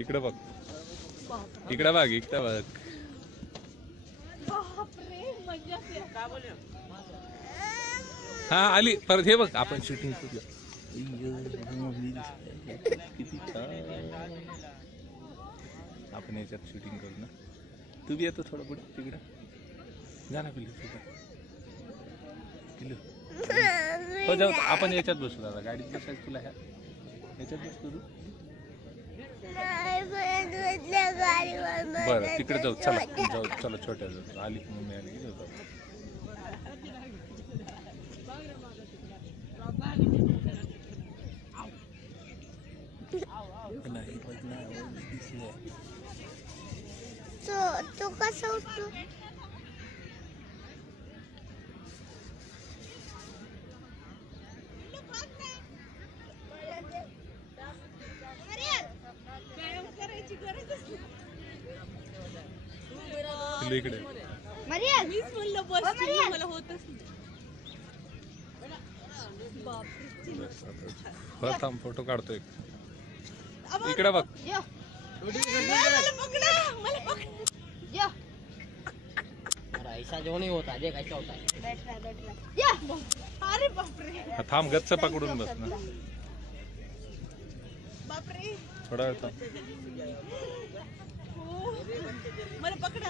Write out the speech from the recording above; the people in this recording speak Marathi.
इकडे बघ, इकडे बघ, इकडे बघ. हा आली परत. हे बघ आपण शूटिंग किती छान. आपण याच्यात शूटिंग करू ना. तू बी येतो थोडं पुढे तिकडे जा ना पिल्लू. पिल्लू हो जाऊ. आपण याच्यात बसू दादा. गाडीत बसायचं तुला याच्यात बसतो तू. बरं तिकडे जाऊ. चला जाऊ. चला छोट्या जाऊ. आली मम्मी आली जाऊ. तो कसा उठतो? इकडे मला होतच थांब फोटो काढतोय. इकडे बघ. ऐसा जो नहीं होता देख ऐसा होता है. अरे बापरे. थांब गच्च पकडून बस ना. बापरे थोडा वेळ थांब. मला पकडा.